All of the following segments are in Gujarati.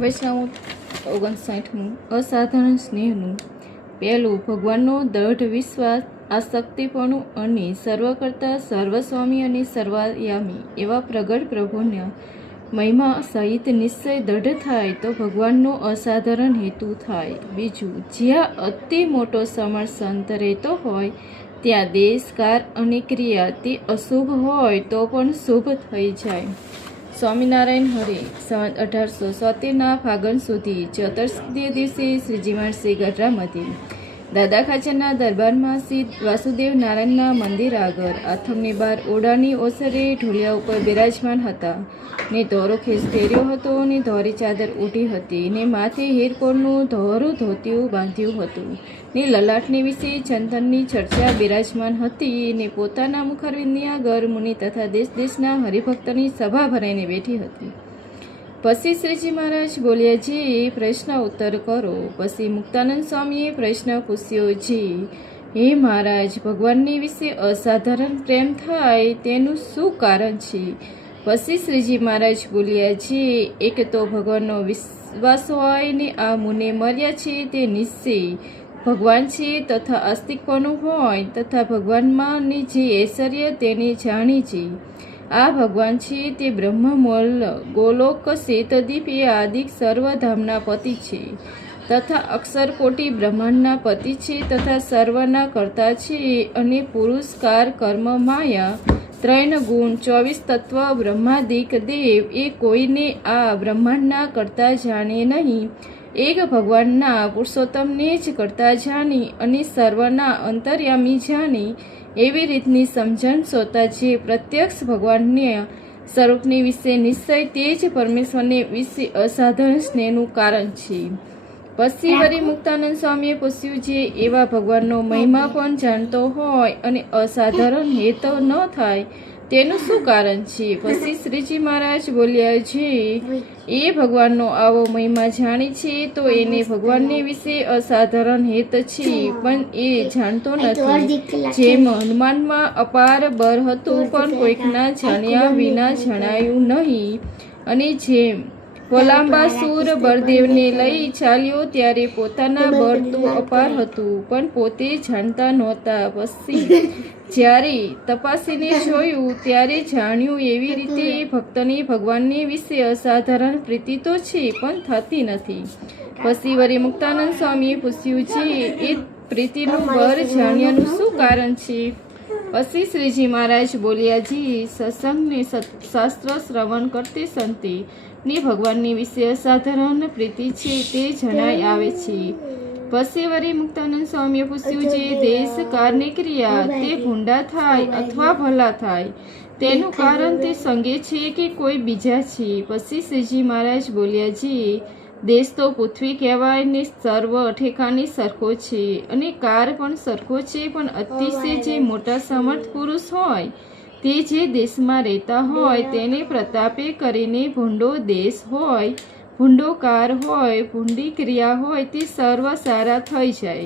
વૈષ્ણવ 59મું અસાધારણ સ્નેહનું પહેલું ભગવાનનો દૃઢ વિશ્વાસ, આસક્તિપણું અને સર્વકર્તા, સર્વસ્વામી અને સર્વયામી એવા પ્રગટ પ્રભુના મહિમા સહિત નિશ્ચય દૃઢ થાય તો ભગવાનનો અસાધારણ હેતુ થાય. બીજું, જ્યાં અતિ મોટો સમર્થ સંત રહેતો હોય ત્યાં દેશ, કાર અને ક્રિયા તે અશુભ હોય તો પણ શુભ થઈ જાય. સ્વામિનારાયણ હરે. સંવત 1877ના ફાગણ સુધી ચતુર્દશી દિવસે શ્રીજી મહારાજ ગઢડામાંથી દાદા ખાચરના દરબારમાં શ્રી વાસુદેવ નારાયણના મંદિર આગળ આથમની બાર ઓરડાની ઓસરે ઢોલિયા ઉપર બિરાજમાન હતા ને ધોરો ખેસ પહેર્યો હતો ને ધોરી ચાદર ઓઢી હતી ને માથે હીરકોરનું ધોરું ધોતિયું બાંધ્યું હતું ને લલાટની વિશે ચંદનની ચર્ચા બિરાજમાન હતી ને પોતાના મુખારવિંદની આગળ મુનિ તથા દેશ દેશના હરિભક્તની સભા ભરાઈને બેઠી હતી. પછી શ્રીજી મહારાજ બોલ્યા, જી પ્રશ્ન ઉત્તર કરો. પછી મુક્તાનંદ સ્વામીએ પ્રશ્ન પૂછ્યો, જી હે મહારાજ, ભગવાનની વિશે અસાધારણ પ્રેમ થાય તેનું શું કારણ છે? પછી શ્રીજી મહારાજ બોલ્યા, જી એક તો ભગવાનનો વિશ્વાસ હોય ને આ મુને મર્યા છે તે નિશ્ચય ભગવાન છે તથા આસ્તિકપણું હોય તથા ભગવાનમાંની જે ઐશ્વર્ય તેને જાણી છે. આ ભગવાન છે તે બ્રહ્મમૂળ ગોલોક શેતદીપ એ આદિક સર્વધામના પતિ છે તથા અક્ષરકોટી બ્રહ્માંડના પતિ છે તથા સર્વના કર્તા છે અને પુરુષકાર કર્મ માયા 3 ગુણ 24 તત્વ બ્રહ્માદિક દેવ એ કોઈને આ બ્રહ્માંડના કરતા જાણે નહીં. એક ભગવાનના પુરુષોત્તમને જ કરતા જાણી અને સર્વના અંતર્યામી જાણી એવી રીતની સમજણ સોતા જે પ્રત્યક્ષ ભગવાનને સ્વરૂપની વિશે નિશ્ચય તે જ પરમેશ્વરને વિશે અસાધારણ સ્નેહનું કારણ છે. પછી વળી મુક્તાનંદ સ્વામીએ પૂછ્યું, જે એવા ભગવાનનો મહિમા પણ જાણતો હોય અને અસાધારણ હેત ન થાય તેનું શું કારણ છે? પછી શ્રીજી મહારાજ બોલ્યા, જે એ ભગવાનનો આવો મહિમા જાણે છે તો એને ભગવાનની વિશે અસાધારણ હેત છે પણ એ જાણતો નથી. જેમ હનુમાનમાં અપાર બળ હતું પણ કોઈકના જાણ્યા વિના જણાયું નહીં, અને જેમ ભોલાંબાસુર બળદેવને લઈ ચાલ્યો ત્યારે પોતાના બળ તો અપાર હતું પણ પોતે જાણતા નહોતા. પછી જ્યારે તપાસીને જોયું ત્યારે જાણ્યું. એવી રીતે ભક્તની ભગવાનની વિશે અસાધારણ પ્રીતિ તો છે પણ થતી નથી. પછી વળી મુક્તાનંદ સ્વામીએ પૂછ્યું, છે એ પ્રીતિનું બળ જાણ્યાનું શું કારણ છે? પછી શ્રીજી મહારાજ બોલ્યા, જી સત્સંગને શાસ્ત્ર શ્રવણ કરતી સંતિ ની ભગવાનની વિશે અસાધારણ પ્રીતિ છે તે જણાઈ આવે છે. પછી વળી મુક્તાનંદ સ્વામીએ પૂછ્યું, જે દેશ, કારની ક્રિયા તે ભૂંડા થાય અથવા ભલા થાય તેનું કારણ તે સંગે છે કે કોઈ બીજા છે? પછી શ્રીજી મહારાજ બોલ્યા, જી દેશ તો પૃથ્વી કહેવાય ને સર્વ ઠેકાણે સરખો છે અને કાર પણ સરખો છે, પણ અતિશય જે મોટા સમર્થ પુરુષ હોય તે જે દેશમાં રહેતા હોય તેને પ્રતાપે કરીને ભૂંડો દેશ હોય, ભૂંડો કાર હોય, ભૂંડી ક્રિયા હોય તે સર્વ સારા થઈ જાય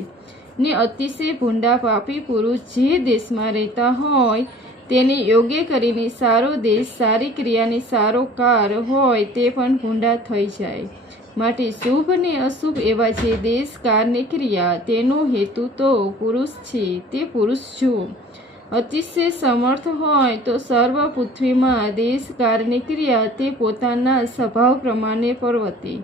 ને અતિશય ભૂંડા પાપી પુરુષ જે દેશમાં રહેતા હોય તેને યોગ્ય કરીને સારો દેશ, સારી ક્રિયાને સારો કાર હોય તે પણ ભૂંડા થઈ જાય. માટે શુભ ને અશુભ એવા જે દેશ, કાર ને ક્રિયા તેનો હેતુ તો પુરુષ છે તે પુરુષ જો અતિશય સમર્થ હોય તો સર્વ પૃથ્વીમાં દેશ, કારની ક્રિયા તે પોતાના સ્વભાવ પ્રમાણે પર્વતે.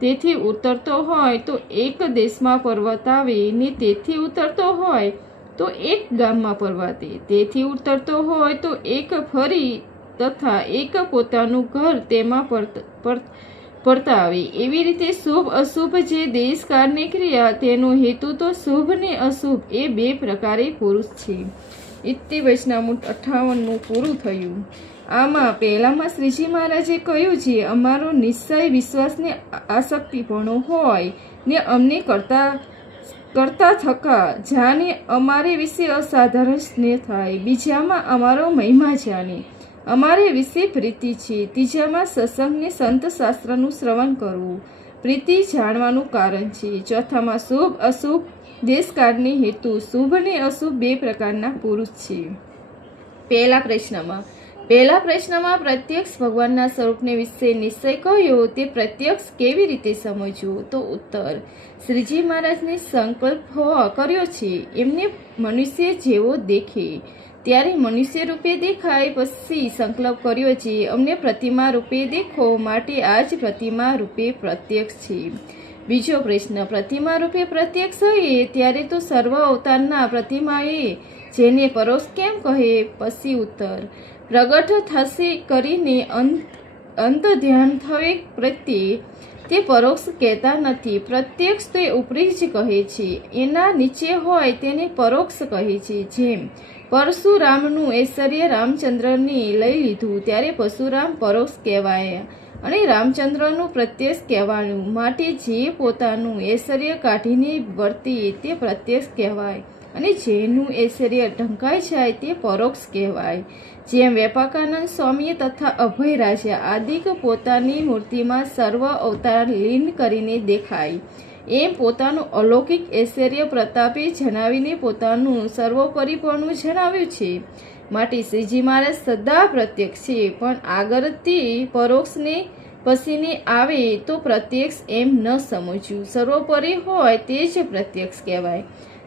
તેથી ઉતરતો હોય તો એક દેશમાં પર્વત આવે ને તેથી ઉતરતો હોય તો એક ગામમાં પર્વતે, તેથી ઉતરતો હોય તો એક ફરી તથા એક પોતાનું ઘર તેમાં પડતા આવે. એવી રીતે શુભ અશુભ જે દેશ, કારની ક્રિયા તેનો હેતુ તો શુભ ને અશુભ એ 2 પ્રકારે પુરુષ છે. ઇતિ વૈષ્ણવ 58મું પૂરું થયું. આમાં પહેલામાં શ્રીજી મહારાજે કહ્યું છે, અમારો નિશ્ચય વિશ્વાસને આસક્તિપણો હોય ને અમને કરતા થકા જાણે અમારે વિશે અસાધારણ સ્નેહ થાય. બીજામાં અમારો મહિમા જાણે અમારે વિશે પ્રીતિ છે. ત્રીજામાં સત્સંગને સંત શાસ્ત્રનું શ્રવણ કરવું પ્રીતિ જાણવાનું કારણ છે. ચોથામાં શુભ અશુભ દેશકાળની હેતુ શુભ ને અશુભ 2 પ્રકારના પુરુષ છે. પહેલા પ્રશ્નમાં પહેલા પ્રશ્નમાં પ્રત્યક્ષ ભગવાનના સ્વરૂપને વિશે નિશ્ચય કહ્યો. તે પ્રત્યક્ષ કેવી રીતે સમજવું? તો ઉત્તર: શ્રીજી મહારાજને સંકલ્પ કર્યો છે એમને મનુષ્ય જેવો દેખે ત્યારે મનુષ્ય રૂપે દેખાય. પછી સંકલ્પ કર્યો છે અમને પ્રતિમા રૂપે દેખો માટે આ જ પ્રતિમા રૂપે પ્રત્યક્ષ છે. બીજો પ્રશ્ન: પ્રતિમા રૂપે પ્રત્યક્ષ હોય ત્યારે તો સર્વ અવતારના પ્રતિમાએ જેને પરોક્ષ કેમ કહે? પછી ઉત્તર: પ્રગટ થશે કરીને અંત ધ્યાન થવે પ્રત્યે તે પરોક્ષ કહેતા નથી. પ્રત્યક્ષ તે ઉપરી જ કહે છે, એના નીચે હોય તેને પરોક્ષ કહે છે. જેમ પરશુરામનું ઐશ્વર્ય રામચંદ્રને લઈ લીધું ત્યારે પરશુરામ પરોક્ષ કહેવાયા અને રામચંદ્રનું પ્રત્યક્ષ કહેવાયું. માટે જે પોતાનું ઐશ્વર્ય કાઢીને વર્તે તે પ્રત્યક્ષ કહેવાય અને જેનું ઐશ્વર્ય ઢંકાઈ જાય તે પરોક્ષ કહેવાય. જેમ વ્યાપકાનંદ સ્વામીએ તથા અભય રાજા આદિક પોતાની મૂર્તિમાં સર્વ અવતાર લીન કરીને દેખાય એમ પોતાનું અલૌકિક ઐશ્વર્ય પ્રતાપે જણાવીને પોતાનું સર્વોપરીપણું જણાવ્યું છે. માટે શ્રીજી મહારાજ સદા પ્રત્યક્ષ છે, પણ આગળથી પરોક્ષને પછીને આવે તો પ્રત્યક્ષ એમ ન સમજવું. સર્વોપરી હોય તે જ પ્રત્યક્ષ કહેવાય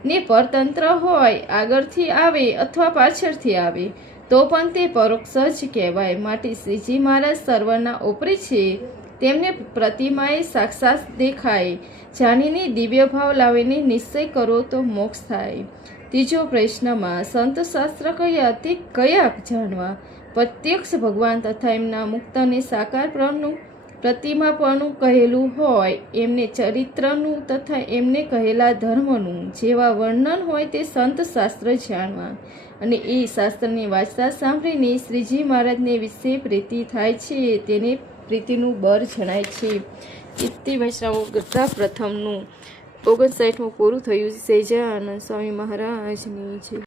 ને પરતંત્ર હોય આગળથી આવે અથવા પાછળથી આવે તો પણ તે પરોક્ષ જ કહેવાય. માટે શ્રીજી મહારાજ સર્વના ઉપરી છે, તેમને પ્રતિમાએ સાક્ષાત દેખાય જાણીને દિવ્ય ભાવ લાવીને નિશ્ચય કરો તો મોક્ષ થાય. ત્રીજો પ્રશ્નમાં સંત શાસ્ત્ર કયા તે કયા જાણવા? પ્રત્યક્ષ ભગવાન તથા એમના મુક્ત અને સાકાર પરનું પ્રતિમાપણું કહેલું હોય એમને ચરિત્રનું તથા એમને કહેલા ધર્મનું જેવા વર્ણન હોય તે સંત શાસ્ત્ર જાણવા અને એ શાસ્ત્રને વાંચતા સાંભળીને શ્રીજી મહારાજને વિશે પ્રીતિ થાય છે તેને પ્રીતિનું બર જણાય છે. ઇતિ વૈષ્ણવ ગદ્દા પ્રથમનું 59મું પૂરું થયું. સહેજાનંદ સ્વામી મહારાજની છે.